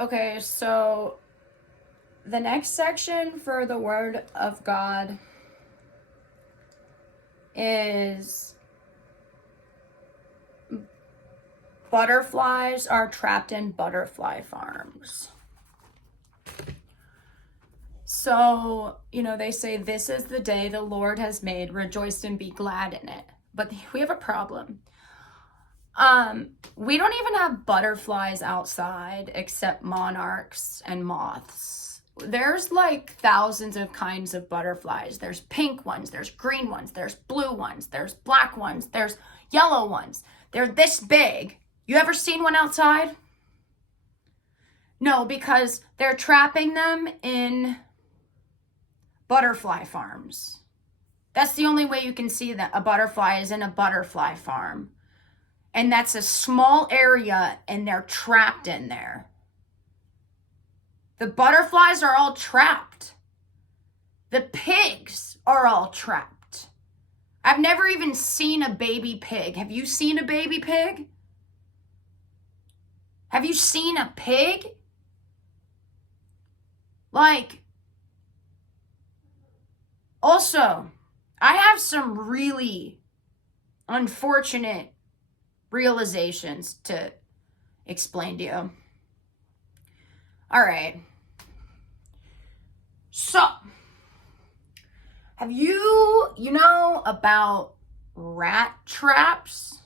Okay, so the next section for the Word of God is butterflies are trapped in butterfly farms. So, they say, this is the day the Lord has made, rejoice and be glad in it. But we have a problem. We don't even have butterflies outside except monarchs and moths. There's like thousands of kinds of butterflies. There's pink ones, there's green ones, there's blue ones, there's black ones, there's yellow ones. They're this big. You ever seen one outside? No, because they're trapping them in butterfly farms. That's the only way you can see that a butterfly is in a butterfly farm. And that's a small area and they're trapped in there. The butterflies are all trapped. The pigs are all trapped. I've never even seen a baby pig. Have you seen a baby pig? Have you seen a pig? Also, I have some really unfortunate realizations to explain to you. All right. So, have you know about rat traps?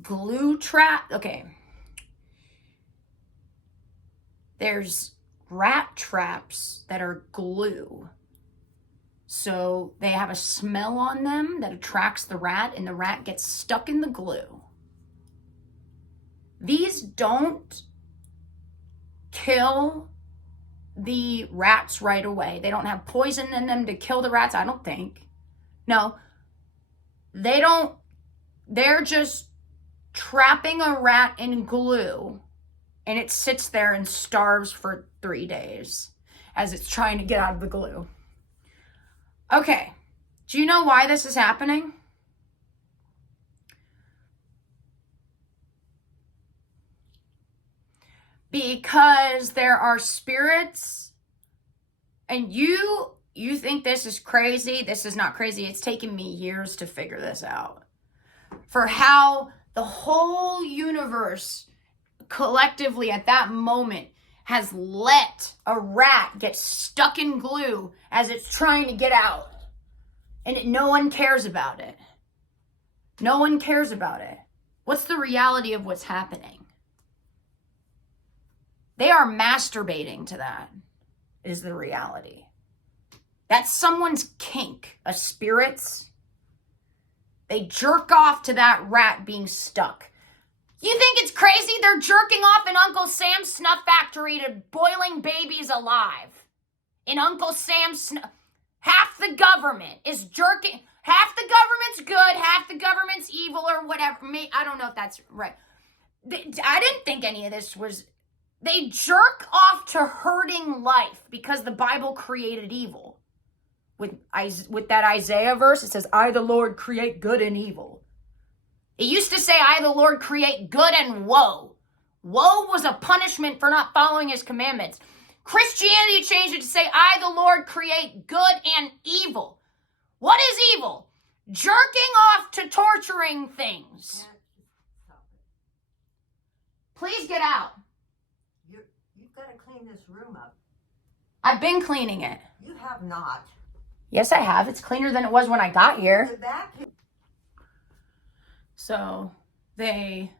Glue trap? Okay. There's rat traps that are glue. So they have a smell on them that attracts the rat, and the rat gets stuck in the glue. These don't kill the rats right away. They don't have poison in them to kill the rats, I don't think. No, they don't. They're just trapping a rat in glue, and it sits there and starves for 3 days as it's trying to get out of the glue. Okay, do you know why this is happening? Because there are spirits, and you think this is crazy. This is not crazy. It's taken me years to figure this out. For how the whole universe collectively at that moment has let a rat get stuck in glue as it's trying to get out. And no one cares about it. No one cares about it. What's the reality of what's happening? They are masturbating to that, is the reality. That's someone's kink, a spirit's. They jerk off to that rat being stuck. You think it's crazy? They're jerking off in Uncle Sam's Snuff Factory to boiling babies alive. In Uncle Sam's Snuff... Half the government is jerking... Half the government's good, half the government's evil, or whatever. I don't know if that's right. I didn't think any of this was... They jerk off to hurting life because the Bible created evil. With that Isaiah verse, it says, I, the Lord, create good and evil. It used to say, I, the Lord, create good and woe. Woe was a punishment for not following his commandments. Christianity changed it to say, I, the Lord, create good and evil. What is evil? Jerking off to torturing things. Please get out. You've got to clean this room up. I've been cleaning it. You have not. Yes, I have. It's cleaner than it was when I got here. The vacuum. So they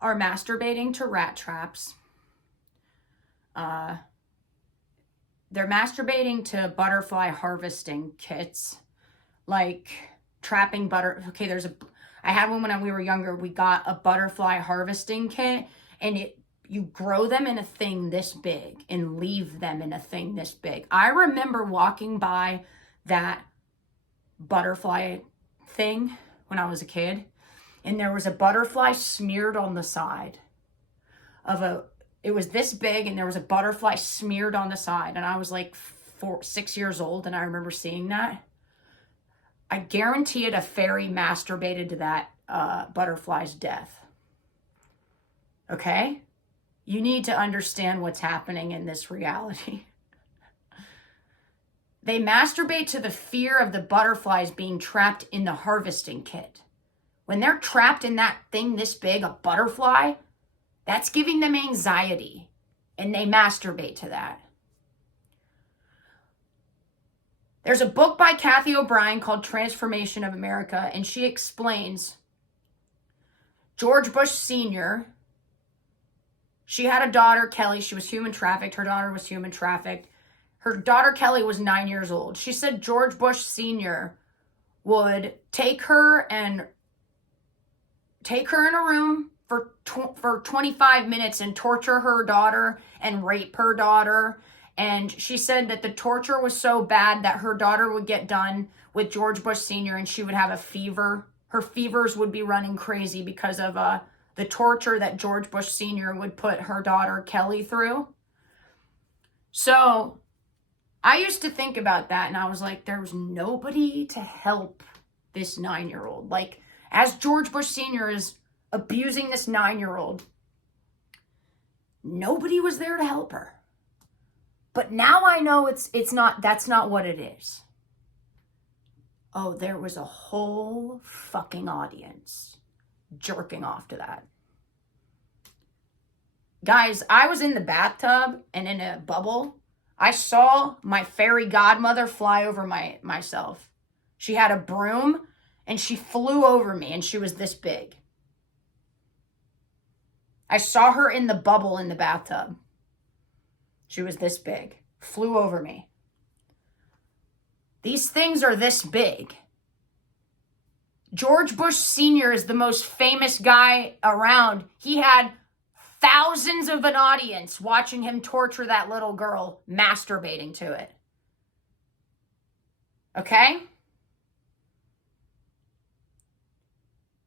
are masturbating to rat traps. They're masturbating to butterfly harvesting kits, like trapping butter. Okay, I had one when we were younger. We got a butterfly harvesting kit, and you grow them in a thing this big and leave them in a thing this big. I remember walking by that butterfly thing when I was a kid, and there was a butterfly smeared on the side of it was this big, and there was a butterfly smeared on the side, and I was like 6 years old, and I remember seeing that. I guarantee it, a fairy masturbated to that butterfly's death. Okay? you need to understand what's happening in this reality. They masturbate to the fear of the butterflies being trapped in the harvesting kit. When they're trapped in that thing this big, a butterfly, that's giving them anxiety, and they masturbate to that. There's a book by Kathy O'Brien called Transformation of America, and she explains George Bush Sr., she had a daughter, Kelly. She was human trafficked. Her daughter was human trafficked. Her daughter, Kelly, was 9 years old. She said George Bush Sr. would take her in a room for 25 minutes and torture her daughter and rape her daughter. And she said that the torture was so bad that her daughter would get done with George Bush Sr. and she would have a fever. Her fevers would be running crazy because of the torture that George Bush Sr. would put her daughter, Kelly, through. So I used to think about that, and I was like, there was nobody to help this 9-year-old. Like, as George Bush Sr. is abusing this 9-year-old, nobody was there to help her. But now I know that's not what it is. Oh, there was a whole fucking audience jerking off to that. Guys, I was in the bathtub and in a bubble. I saw my fairy godmother fly over myself. She had a broom and she flew over me and she was this big. I saw her in the bubble in the bathtub. She was this big. Flew over me. These things are this big. George Bush Sr. is the most famous guy around. He had thousands of an audience watching him torture that little girl, masturbating to it. Okay?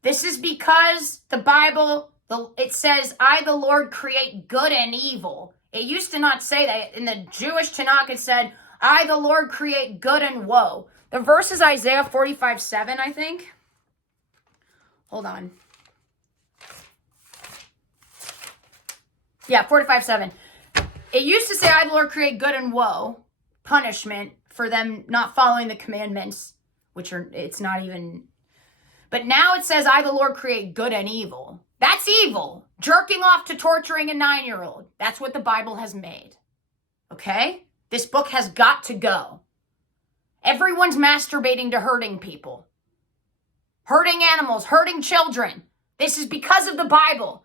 This is because the Bible, it says, I, the Lord, create good and evil. It used to not say that. In the Jewish Tanakh, it said, I, the Lord, create good and woe. The verse is Isaiah 45:7, I think. Hold on. Yeah, 45:7. It used to say, I, the Lord, create good and woe, punishment for them not following the commandments, it's not even. But now it says, I, the Lord, create good and evil. That's evil. Jerking off to torturing a 9-year-old. That's what the Bible has made. Okay? This book has got to go. Everyone's masturbating to hurting people. Hurting animals, hurting children. This is because of the Bible.